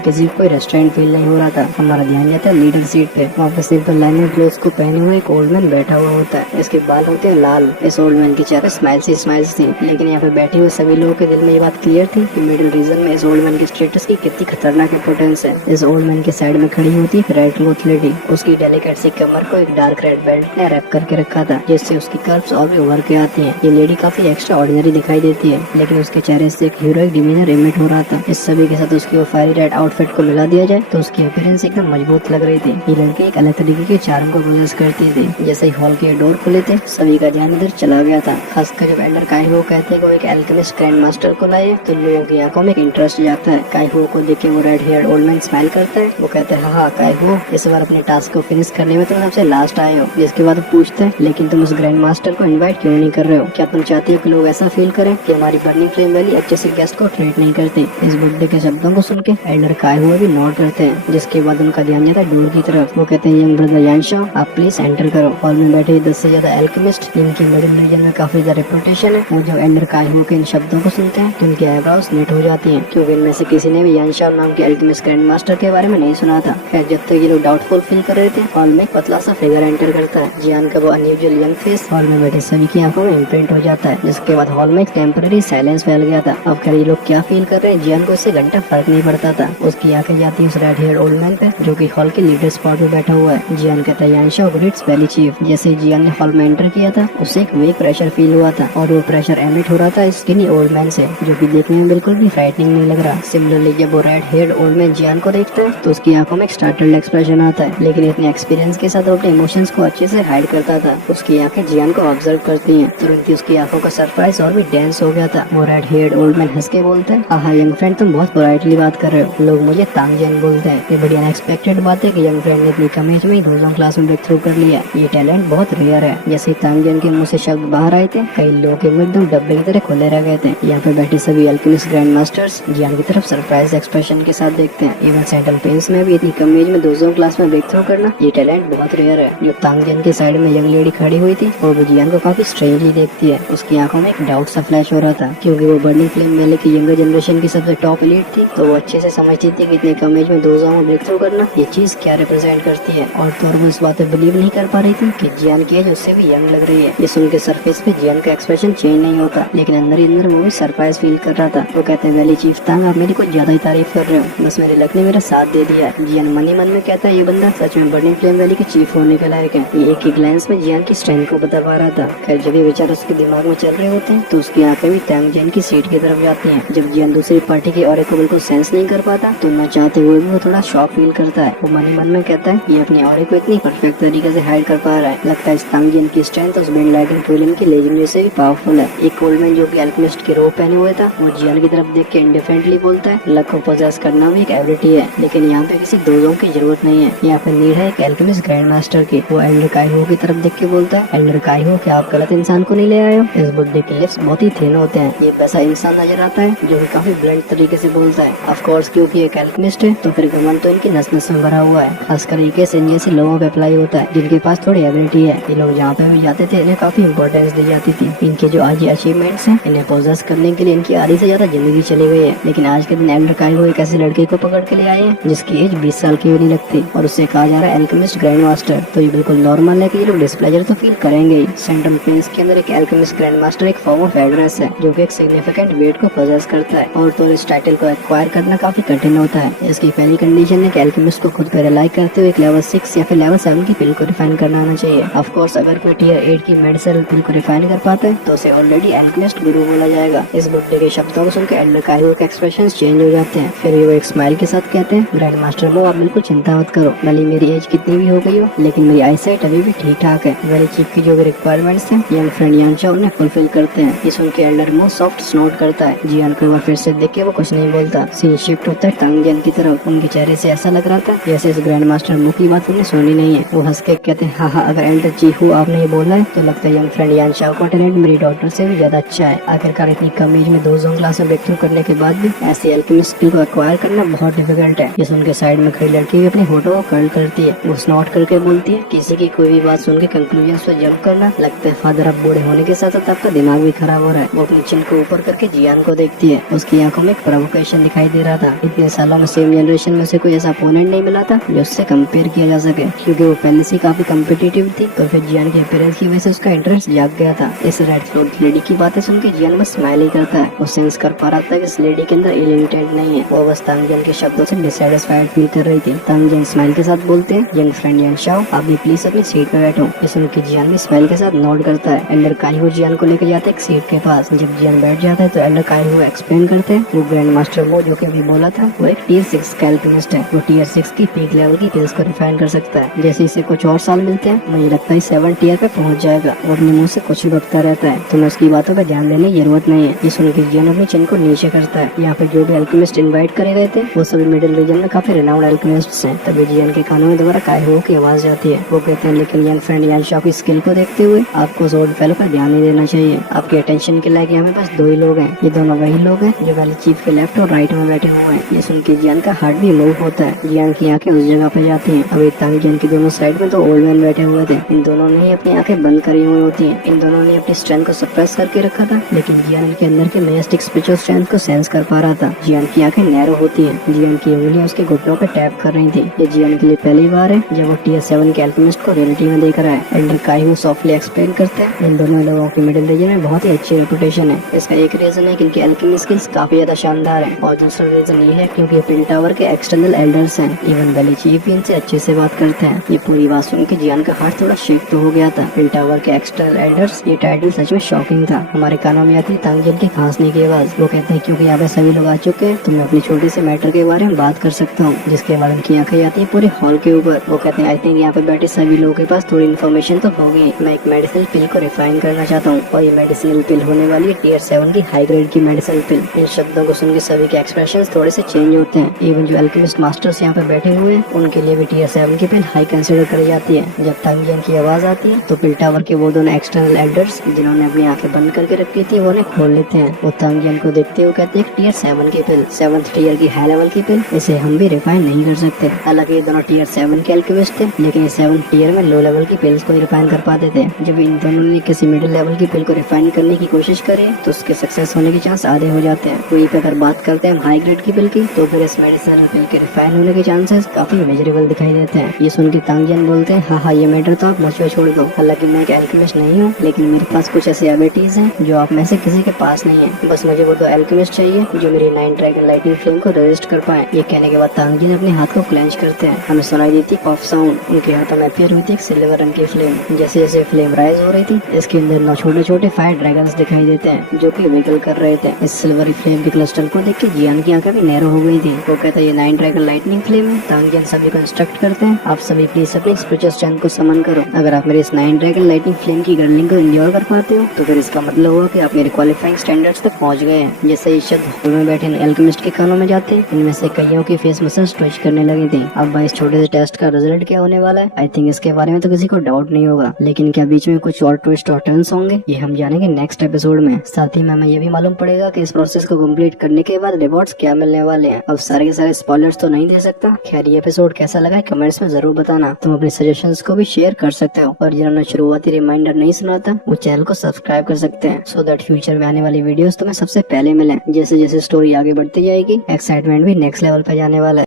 किसी को कोई रेस्टोरेंट फील नहीं हो रहा था। हमारा ध्यान जाता है लीडर सीट पे। वहाँ पे सिंपल लाइनर क्लोथ्स को पहने हुए एक ओल्ड मैन बैठा हुआ होता है। इसके बाल होते हैं लाल। इस ओल्ड मैन के चेहरे स्माइल्स थी, लेकिन यहाँ पे बैठे हुए सभी लोगों के दिल में ये बात क्लियर थी कि मिडिल रीजन में इस ओल्ड मैन के स्टेटस की कितनी खतरनाक इंपोर्टेंस है। इस ओल्ड मैन के साइड में खड़ी होती है रेड क्लोथ लेडी। उसकी डेलिकेट सी कमर को एक डार्क रेड बेल्ट ने रैप करके रखा था, जिससे उसकी कर्व्स और भी उभर के आती हैं। ये लेडी काफी एक्स्ट्रा ऑर्डिनरी दिखाई देती है, लेकिन उसके चेहरे से एक हीरोइक डिमीनर इमिट हो रहा था। इस सभी के साथ उसकी वो फायरी रेड आउटफिट को मिला दिया जाए तो उसकी अपीयरेंस एकदम मजबूत लग रही थी। ये लड़की एक अलग तरीके के चार्म को पोजेस करती थी। जैसे ही हॉल के डोर खुले थे, सभी का ध्यान इधर चला गया था। खासकर जब एल्डर काइहो कहते हैं कि वो एक एल्केमिस्ट ग्रैंड मास्टर को लाए, तो लोगों की आंखों में एक इंटरेस्ट जाता है। काइहो को देख के वो red hair old man smile करता है। वो कहते हैं, हाँ काइहो, इस बार अपने टास्क को फिनिश करने में तुम सबसे लास्ट आए हो। जिसके बाद पूछते हैं, लेकिन तुम उस ग्रैंड मास्टर को इन्वाइट क्यों नहीं कर रहे हो? क्या तुम चाहते हो कि लोग ऐसा फील करें कि हमारी बर्निंग फ्लेम वैली अच्छे से गेस्ट को ट्रीट नहीं करते? इस बुड्ढे के शब्दों को सुन के एल्डर काइहो भी नोट करते हैं, जिसके बाद उनका ध्यान जाता है डोर की तरफ। वो कहते हैं, यंग ब्रदर यानशा, आप प्लीज एंटर करो। हॉल में बैठे 10 से ज्यादा एल्केमिस्ट, जिनकी मिडिल रीजन में काफी ज्यादा रेपुटेशन है, वो जब एल्डर काइहो के इन शब्दों को सुनते हैं तो उनकी आईब्रोज नेट हो जाती हैं, क्योंकि इनमें से किसी ने भी यानशा नाम के एल्केमिस्ट ग्रैंड मास्टर के बारे में नहीं सुना था। खैर, जब तक ये लोग डाउटफुल फील कर रहे थे, हॉल में एक पतला सा फिगर एंटर करता है। जियान का वो अनयूजुअल यंग फेस हॉल में बैठे सभी की आंखों में इम्प्रिंट हो जाता है, जिसके बाद हॉल में एक टेम्पररी साइलेंस फैल गया था। अब खैर ये लोग क्या फील कर रहे हैं, जियान को इससे घंटा फर्क नहीं पड़ता था। उसकी आंखें जाती है उस रेड हेयर ओल्ड मैन पे, जो कि हॉल के लीडर स्पॉट पे बैठा हुआ है। जियान कहता है, यानशा ग्रेट्स वैली चीफ। जैसे ही जियान ने हॉल में एंटर किया था, उससे एक वेग प्रेशर फील हुआ था, और वो प्रेशर एमिट हो रहा था स्किनी ओल्ड मैन से, जो कि देखने में बिल्कुल भी फ्राइटनिंग नहीं लग रहा। सिमिलरली जब वो रेड हेयर ओल्ड मैन जियान को देखता है तो उसकी आंखों में एक स्टार्टल्ड एक्सप्रेशन आता है, लेकिन इतने एक्सपीरियंस के साथ वो अपने इमोशंस को अच्छे से हाइड करता था। उसकी आंखें जियान को ऑब्जर्व करती हैं। तुरंत ही उसकी आंखों का सरप्राइज और भी डेंस हो गया था। वो रेड हेयर ओल्ड मैन हंस के बोलते हैं, हाँ यंग फ्रेंड, तुम बहुत पोलाइटली बात कर रहे हो। लोग मुझे तांगजियान बोलते हैं। ये बड़ी अनएक्सपेक्टेड बात है कि यंग फ्रेंड ने इतनी कम एज में ही दोजोंग क्लास में ब्रेक थ्रू कर लिया। ये टैलेंट बहुत रेयर है। जैसे तांगजियान के मुंह से शब्द बाहर आए थे, कई लोगों के मुंह एकदम डब्बे की तरह खुले रह गए थे। यहाँ पे बैठे सभी एल्केमिस्ट ग्रैंड मास्टर्स जियान की तरफ सरप्राइज एक्सप्रेशन के साथ देखते हैं। इवन सेंट्रल पेंस में भी इतनी कम एज में दोजोंग क्लास में ब्रेक थ्रू करना, ये टैलेंट बहुत रेयर है। जो तांगजियान के साइड में यंग लेडी खड़ी हुई थी, वो भी जियान को काफी स्ट्रेंजली देखती है। उसकी आंखों में एक डाउट सा फ्लैश हो रहा था, क्योंकि वो बर्निंग फ्लेम वैली की यंगर जनरेशन की सबसे टॉप एलीट थी, तो वो अच्छे से समझती थी कि इतने कम एज में दोजोंग में ब्रेक थ्रू करना ये चीज क्या रिप्रेजेंट करती है। और तो वो इस बात पे बिलीव नहीं कर पा रही थी कि जियान की एज उससे भी यंग लग रही है। ये सुन के सरफेस पे जियान का एक्सप्रेशन चेंज नहीं होता, लेकिन अंदर ही अंदर वो भी सरप्राइज फील कर रहा था। वो कहते हैं, वैली चीफ तांग, आप मेरी कुछ ज्यादा ही तारीफ कर रहे हो। बस मेरे लक ने मेरा साथ दे दिया। जियान मन ही मन में कहता है, ये बंदा सच में बर्निंग फ्लेम वैली के चीफ होने के लायक है। ये एक ही ग्लैंस में जियान की स्ट्रेंथ को बता पा रहा था। खैर, जब ये विचार उसके दिमाग में चल रहे होते हैं तो उसकी आंखें भी तांगजियान की सीट की तरफ जाती हैं। जब जियान दूसरी पार्टी के ऑरे को बिल्कुल सेंस नहीं कर पाता, तो न चाहते हुए भी वो थोड़ा शॉक फील करता है। वो मन ही मन में कहता है, ये अपने ऑरे को इतनी परफेक्ट तरीके से हाइड कर पा रहा है। लगता है इस तांगजियान की स्ट्रेंथ उस बेंड लाइटिंग ट्विलिन की लेजेंडरी से भी पावरफुल है। एक ओल्ड मैन जो कि एल्केमिस्ट की रोब पहने हुए था, वो जियान की तरफ देख के इंडिफरेंटली बोलता है, लक को पोजेस करना भी एक एबिलिटी है, लेकिन यहाँ पे किसी दोजों की जरूरत नहीं है। यहाँ पे नीड है एक एल्केमिस्ट ग्रैंड मास्टर की। वो एल्डर काइहो की तरफ देख के बोलता है, एल्डर काइहो, क्या आप गलत इंसान को नहीं ले आए हो? इस बुड्ढे के लिप्स बहुत ही थिन होते हैं। ये वैसा इंसान नजर आता है जो कि काफी ब्लंट तरीके से बोलता है। ऑफ कोर्स, क्योंकि एक एल्केमिस्ट है तो फिर घमंड तो इनकी नस नस में भरा हुआ है। खासकर ये केस इन जैसे लोगों पे अप्लाई होता है जिनके पास थोड़ी एबिलिटी है। ये लोग जहाँ पे भी जाते थे इन्हें काफी इंपॉर्टेंस दी जाती थी। इनके जो आज ये अचीवमेंट्स हैं, इन्हें पोजेस करने के लिए इनकी आधी से ज्यादा जिंदगी चली गई है। लेकिन आज के दिन एल्डर काइहो एक ऐसे लड़के को पकड़ के ले आए हैं जिसकी एज 20 साल की भी नहीं लगती, और उससे कहा जा रहा है एल्केमिस्ट ग्रैंड मास्टर। तो ये बिल्कुल नॉर्मल है कि ये लोग डिस्प्लेजर तो फील करेंगे ही। सेंट्रल प्लेन्स के अंदर एक एल्केमिस्ट ग्रैंड मास्टर एक फॉर्म ऑफ एड्रेस है जो कि एक सिग्निफिकेंट वेट को पोजेस करता है, और तो इस टाइटल को एक्वायर करना काफी कठिन होता है। इसकी पहली कंडीशन है कि एल्केमिस्ट को खुद पे रिलाई करते हुए एक लेवल 6 या फिर लेवल 7 की पिल को रिफाइन करना आना चाहिए। ऑफ कोर्स, अगर कोई टियर 8 की मेडिसिन पिल को रिफाइन कर पाता है तो उसे ऑलरेडी एल्केमिस्ट गुरु बोला जाएगा। इस बुड्ढे के शब्दों को सुनकर एल्डर काइहो के एक्सप्रेशंस चेंज हो जाते हैं। फिर वो एक स्माइल के साथ कहते हैं, ग्रैंड मास्टर लो, आप बिल्कुल चिंता मत करो। भले मेरी एज कितनी भी हो गई हो, लेकिन मेरी आईसाइट अभी भी ठीक ठाक है। वैली चीफ की जो भी रिक्वायरमेंट्स हैं, यंग फ्रेंड यानशा उन्हें फुलफिल करते हैं। ये सुन के एल्डर मुंह सॉफ्ट स्नोट करता है। जियान को फिर से देख के वो कुछ नहीं बोलता। सीन शिफ्ट होता है तांगजियान की तरफ। उनके चेहरे से ऐसा लग रहा था जैसे इस ग्रैंड मास्टर मुंह की बात उन्हें सुनी नहीं है। वो हंस के कहते हैं, हाँ, अगर एल्डर चीहू आपने ये बोला है तो लगता है यंग फ्रेंड यानशा का टैलेंट मेरी डॉटर से भी ज्यादा अच्छा है। आखिरकार इतनी कम एज में दोजोंग क्लास में ब्रेक थ्रू करने के बाद भी ऐसी एल्केमिस्ट स्किल को एक्वायर करना बहुत डिफिकल्ट है। ये सुन के साइड में खड़ी लड़की भी अपनी फोटो को कर्ल करती है। वो स्नॉट करके बोलती है, किसी की कोई भी बात सुन के कंक्लूजन पे जंप करना, लगता है फादर अब बूढ़े होने के साथ साथ आपका दिमाग भी खराब हो रहा है। वो अपनी चिन को ऊपर करके जियान को देखती है। उसकी आंखों में एक प्रोवोकेशन दिखाई दे रहा था। इतने सालों में सेम जनरेशन में से कोई ऐसा अपोनेंट नहीं मिला था जो उससे कंपेयर किया जा सके, क्योंकि वो पहले से काफी कम्पिटिटिव थी। तो फिर जियान के अपीयरेंस की वजह से उसका इंटरेस्ट जाग गया था। इस रेड फ्लोर की लेडी की बातें सुन के जियान बस स्माइल ही करता है। वो सेंस कर पा रहा था कि इस लेडी के अंदर इल इंटेंट नहीं है। वो बस तांगजियान के शब्दों से डिससैटिस्फाइड फील कर रही थी। तांगजियान स्माइल के साथ बोलते हैं, यंग फ्रेंड यान शाओ, आप भी प्लीज अपनी सीट पे बैठो। ये सुन के जियान भी स्माइल के साथ नोट करता है। एल्डर काइहो जियान को लेकर जाते एक सीट के पास। जब जियान बैठ जाता है तो एल्डर काइहो एक्सप्लेन करते हैं वो ग्रैंड मास्टर मो जो कि अभी बोला था वो एक टियर 6 का अल्केमिस्ट है। वो टियर 6 की पीक लेवल की पिल्स को रिफाइन कर सकता है। जैसे इसे कुछ और साल मिलते हैं, मुझे लगता है 7 टियर पे पहुंच जाएगा। वो अपने मुंह से कुछ भी बकता रहता है, तुम्हें उसकी बातों पे ध्यान देने की जरूरत नहीं है। ये सुन के जियान अपनी चिन को नीचे करता है। यहाँ पे जो भी अल्केमिस्ट इन्वाइट करे गए थे वो सभी मिडिल रीजन में काफी रिनाउंड अल्केमिस्ट्स हैं। तभी जियान के कानों में दोबारा काइहो की आवाज जाती है। वो कहते हैं, लेकिन यंग फ्रेंड यान शाओ की स्किल को देखते हुए आपको स्वॉर्ड फेलो पर ध्यान नहीं देना चाहिए। आपके अटेंशन के लायक यहाँ पे बस 2 ही लोग हैं। ये दोनों वही लोग हैं जो वैली चीफ के लेफ्ट और राइट में बैठे हुए हैं। ये सुन के जियान का हार्ट भी मूव होता है। जियान की आंखें उस जगह पे जाती हैं। अभी तांगजियान की दोनों साइड में 2 ओल्ड मैन बैठे हुए थे। इन दोनों ने अपनी आंखें बंद करी हुई होती हैं। इन दोनों ने अपनी स्ट्रेंथ को सप्रेस करके रखा था, लेकिन जियान के अंदर के मैजेस्टिक स्पिरिचुअल स्ट्रेंथ को सेंस कर पा रहा था। जियान की आंखें नैरो होती हैं। जियान की उंगलियां उसके घुटनों पे टैप कर रही थी। ये जियान के लिए पहली बार है जब वो टियर 7 के अल्केमिस्ट को रियलिटी में देख रहा है। एल्डर काइहो सॉफ्टली एक्सप्लेन करते हैं, इन दोनों लोगों की मिडिल रीजन में बहुत ही अच्छी रेपुटेशन है। इसका एक रीजन है कि इनकी एल्केमी स्किल्स काफी ज्यादा शानदार है, और दूसरा रीजन ये है क्योंकि ये पिल टावर के एक्सटर्नल एल्डर्स हैं। इवन वैली चीफ भी इनसे अच्छे से बात करते हैं। ये पूरी बात सुन के जियान का हार्ट थोड़ा शेक तो हो गया था। पिल टावर के एक्सटर्नल एल्डर्स, ये टाइटल सच में शॉकिंग था। हमारे कानों में आती तांगजियान की खांसने की आवाज। वो कहते हैं, क्योंकि यहाँ पे सभी लोग आ चुके हैं तो मैं अपनी छोटी सी मैटर के बारे में बात कर सकता हूँ, जिसके बाद उनकी आंखें जाती है पूरे हॉल के ऊपर। वो कहते हैं, आई थिंक यहाँ पे बैठे सभी लोगों के पास थोड़ी इन्फॉर्मेशन तो होगी। मैं एक मेडिसिनल पिल को रिफाइन करना चाहता हूँ, और ये मेडिसिनल पिल होने वाली है टियर 7 की हाई ग्रेड की मेडिसिनल पिल। इन शब्दों को सुन के सभी के एक्सप्रेशंस थोड़े से चेंज होते हैं। इवन जो अल्केमिस्ट मास्टर्स यहाँ पे बैठे हुए हैं उनके लिए भी टियर 7 की पिल हाई कंसिडर करी जाती है। जब तांगजियान की आवाज आती है तो पिल टावर के वो दोनों एक्सटर्नल एल्डर्स जिन्होंने अपनी आंखें बंद करके रखी थी वो उन्हें खोल लेते हैं। वो तांगजियान को देखते हुए कहते हैं, टियर 7 की पिल, 7th टियर की हाई लेवल की पिल, इसे हम भी रिफाइन नहीं कर सकते। हालांकि ये दोनों टियर 7 के अल्केमिस्ट थे, लेकिन ये 7th टियर में लो लेवल की पिल्स को रिफाइन कर पाते थे। जब इन दोनों ने किसी मिडिल लेवल की पिल को रिफाइन करने की कोशिश करी तो उसके सक्सेस होने के चांस आधे हो जाते हैं। वहीं पे अगर बात करते हैं हाई ग्रेड की पिल की, तो फिर इस मेडिसिनल पिल के रिफाइन होने के चांसेस काफी मेजरेबल दिखाई देते हैं। ये सुन के तांगजियान बोलते हैं, हाँ ये मैटर तो आप मुझ पे छोड़ दो। हालांकि मैं एक अल्केमिस्ट नहीं हूँ, लेकिन मेरे पास कुछ ऐसी एबिलिटीज हैं जो आप में से किसी के पास नहीं है। बस मुझे वो 2 अल्केमिस्ट चाहिए जो मेरी 9 ड्रैगन लाइटनिंग फ्लेम को रेजिस्ट कर पाए। ये कहने के बाद तांगजियान अपने हाथ को क्लेंच करते हैं। हमें सुनाई दी थी पफ साउंड। उनके हाथों में अपीयर हुई थी एक सिल्वर रंग की फ्लेम। जैसे जैसे फ्लेम राइज हो रही थी, इसके अंदर 9 छोटे छोटे फायर ड्रैगन्स दिखाई देते हैं जो कि विगल कर रहे थे। इस सिल्वरी फ्लेम के क्लस्टर को देख के जियान की आंखें भी नैरो हो गई थी। वो कहता है, ये 9 ड्रैगन लाइटनिंग फ्लेम है। तांगजियान सभी को इंस्ट्रक्ट करते हैं, आप सभी प्लीज अपनी स्पिरिचुअल स्ट्रेंथ को समन करो। अगर आप मेरे इस 9 ड्रैगन लाइटनिंग फ्लेम की गर्लिंग को एंजॉय कर पाते हो तो फिर इसका मतलब हुआ कि आप मेरे क्वालिफाइंग स्टैंडर्ड्स तक पहुंच गए हैं। जैसे इस शब्द हॉल में बैठे एल्केमिस्ट के कानों में जाते, इनमें से कईयों की फेस मसल्स ट्विच करने लगी थी। अब इस छोटे से टेस्ट का रिजल्ट क्या होने वाला है, आई थिंक इसके बारे में तो किसी को डाउट नहीं होगा, लेकिन क्या बीच में कुछ और ट्विस्ट और टर्न्स होंगे, ये हम जानेंगे नेक्स्ट एपिसोड में। साथ ही में हमें ये भी मालूम पड़ेगा कि इस प्रोसेस को कंप्लीट करने के बाद रिवॉर्ड्स क्या मिलने वाले हैं। अब सारे के सारे स्पॉयलर्स तो नहीं दे सकता। खैर, ये एपिसोड कैसा लगा है कमेंट्स में जरूर बताना। तुम अपने सजेशंस को भी शेयर कर सकते हो, और जिन्होंने शुरुआती रिमाइंडर नहीं सुना था वो चैनल को सब्सक्राइब कर सकते हैं, सो दैट फ्यूचर में आने वाली वीडियोस तुम्हें सबसे पहले मिले। जैसे जैसे स्टोरी आगे बढ़ती जाएगी, एक्साइटमेंट भी नेक्स्ट लेवल पे जाने वाला है।